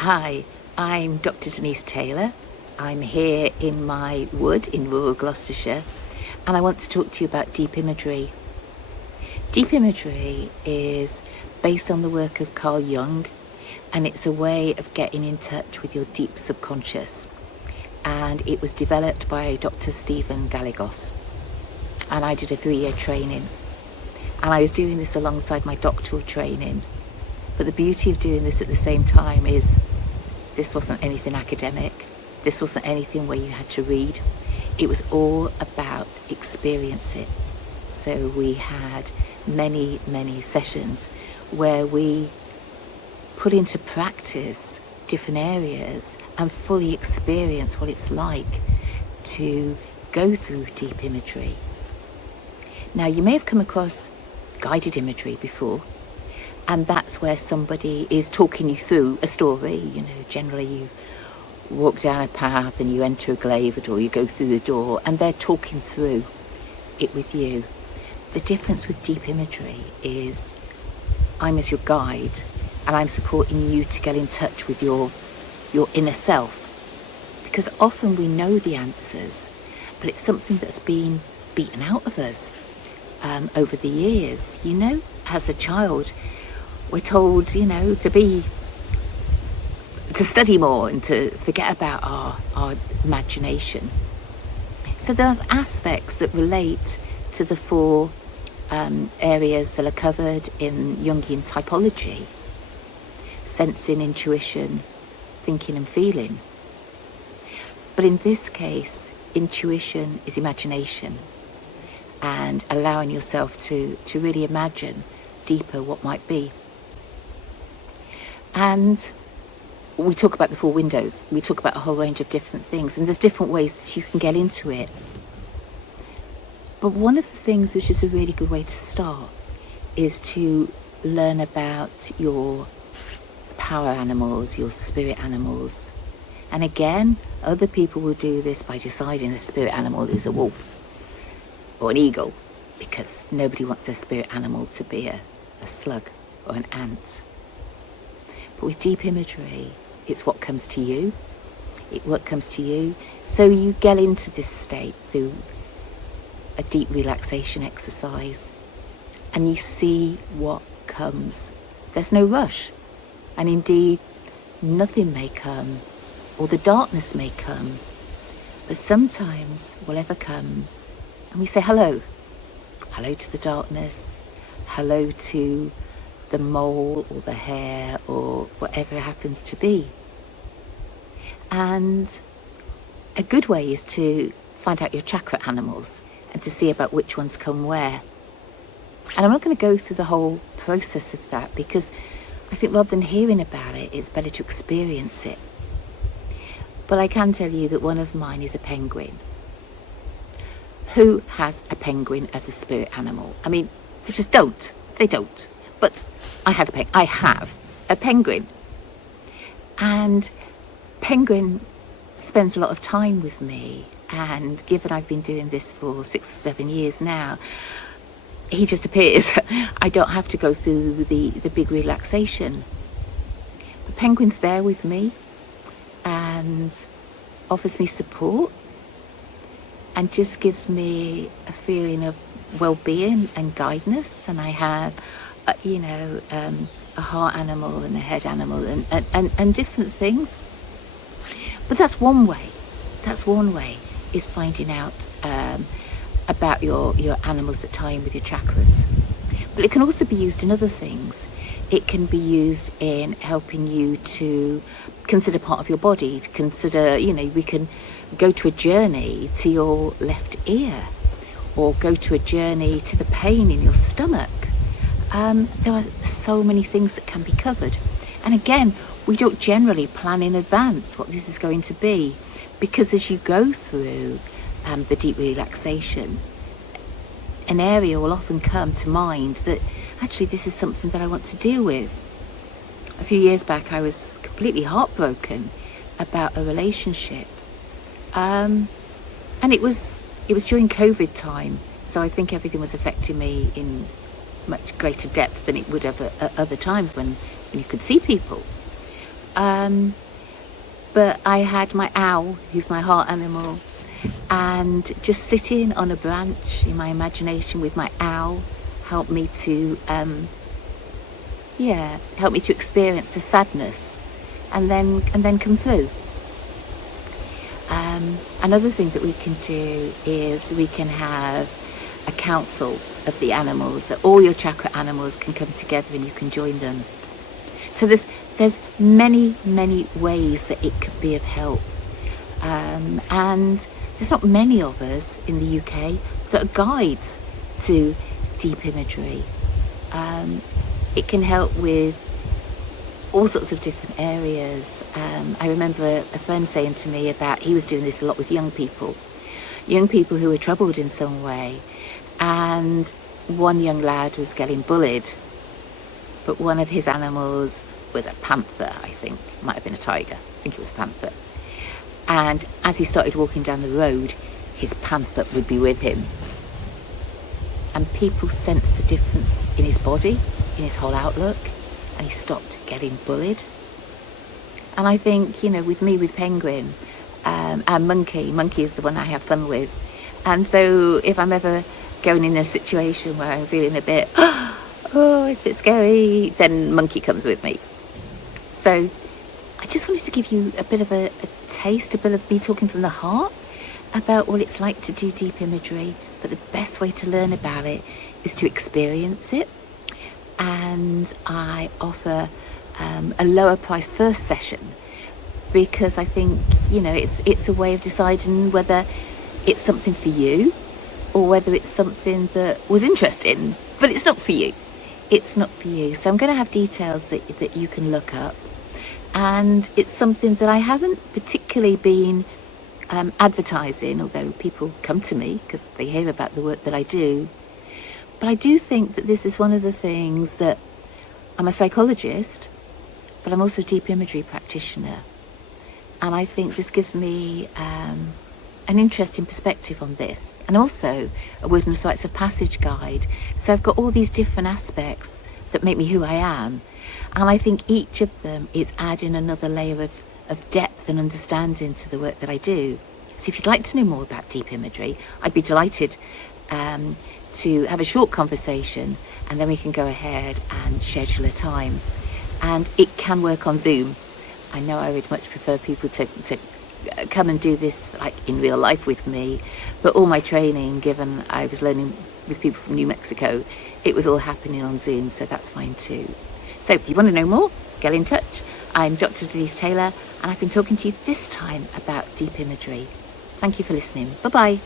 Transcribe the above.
Hi, I'm Dr. Denise Taylor. I'm here in my wood in rural Gloucestershire, and I want to talk to you about deep imagery. Deep imagery is based on the work of Carl Jung, and it's a way of getting in touch with your deep subconscious. And it was developed by Dr. Stephen Gallegos, and I did a 3-year training. And I was doing this alongside my doctoral training. But the beauty of doing this at the same time is this wasn't anything academic. This wasn't anything where you had to read. It was all about experience it. So we had many, many sessions where we put into practice different areas and fully experience what it's like to go through deep imagery. Now, you may have come across guided imagery before, and that's where somebody is talking you through a story. Generally you walk down a path and you enter a glade or you go through the door and they're talking through it with you. The difference with deep imagery is I'm as your guide and I'm supporting you to get in touch with your inner self, because often we know the answers, but it's something that's been beaten out of us over the years. As a child, we're told, to study more and to forget about our imagination. So there's aspects that relate to the 4 areas that are covered in Jungian typology: sensing, intuition, thinking and feeling. But in this case, intuition is imagination and allowing yourself to really imagine deeper what might be. And we talk about the 4 windows. We talk about a whole range of different things, and there's different ways that you can get into it. But one of the things which is a really good way to start is to learn about your power animals, your spirit animals. And again, other people will do this by deciding the spirit animal is a wolf or an eagle, because nobody wants their spirit animal to be a slug or an ant. But with deep imagery, it's what comes to you. So you get into this state through a deep relaxation exercise, and you see what comes. There's no rush. And indeed, nothing may come, or the darkness may come. But sometimes, whatever comes, and we say hello. Hello to the darkness. Hello to the mole or the hair or whatever it happens to be. And a good way is to find out your chakra animals and to see about which ones come where. And I'm not going to go through the whole process of that, because I think rather than hearing about it, it's better to experience it. But I can tell you that one of mine is a penguin. Who has a penguin as a spirit animal? I mean, they just don't. They don't. But I have a penguin. And penguin spends a lot of time with me. And given I've been doing this for 6 or 7 years now, he just appears. I don't have to go through the big relaxation. The penguin's there with me and offers me support and just gives me a feeling of well-being and guidance. And I have, a heart animal and a head animal and different things. But that's one way. Is finding out about your animals that tie in with your chakras. But it can also be used in other things. It can be used in helping you to consider part of your body, to consider, we can go to a journey to your left ear, or go to a journey to the pain in your stomach. There are so many things that can be covered. And again, we don't generally plan in advance what this is going to be, because as you go through the deep relaxation, an area will often come to mind that actually this is something that I want to deal with. A few years back, I was completely heartbroken about a relationship, and it was during COVID time, so I think everything was affecting me in much greater depth than it would have at other times when you could see people. But I had my owl, who's my heart animal, and just sitting on a branch in my imagination with my owl helped me to experience the sadness and then come through. Another thing that we can do is we can have a council of the animals, that all your chakra animals can come together and you can join them. So there's many ways that it could be of help, and there's not many of us in the UK that are guides to deep imagery. It can help with all sorts of different areas. I remember a friend saying to me about, he was doing this a lot with young people who were troubled in some way, and one young lad was getting bullied, but one of his animals was a panther, I think. It might have been a tiger. I think it was a panther. And as he started walking down the road, his panther would be with him. And people sensed the difference in his body, in his whole outlook, and he stopped getting bullied. And I think, with me, with Penguin, and Monkey is the one I have fun with. And so if I'm ever going in a situation where I'm feeling a bit, it's a bit scary, then Monkey comes with me. So I just wanted to give you a bit of a taste, a bit of me talking from the heart about what it's like to do deep imagery. But the best way to learn about it is to experience it. And I offer a lower price first session, because I think, it's a way of deciding whether it's something for you or whether it's something that was interesting, but it's not for you. It's not for you. So I'm going to have details that you can look up. And it's something that I haven't particularly been advertising, although people come to me because they hear about the work that I do. But I do think that this is one of the things that I'm a psychologist, but I'm also a deep imagery practitioner. And I think this gives me an interesting perspective on this, and also a wilderness rites of passage guide. So I've got all these different aspects that make me who I am. And I think each of them is adding another layer of depth and understanding to the work that I do. So if you'd like to know more about deep imagery, I'd be delighted to have a short conversation, and then we can go ahead and schedule a time. And it can work on Zoom. I know I would much prefer people to come and do this like in real life with me, but all my training, given I was learning with people from New Mexico, it was all happening on Zoom, so that's fine too. So if you want to know more, get in touch. I'm Dr. Denise Taylor, and I've been talking to you this time about deep imagery. Thank you for listening. Bye-bye.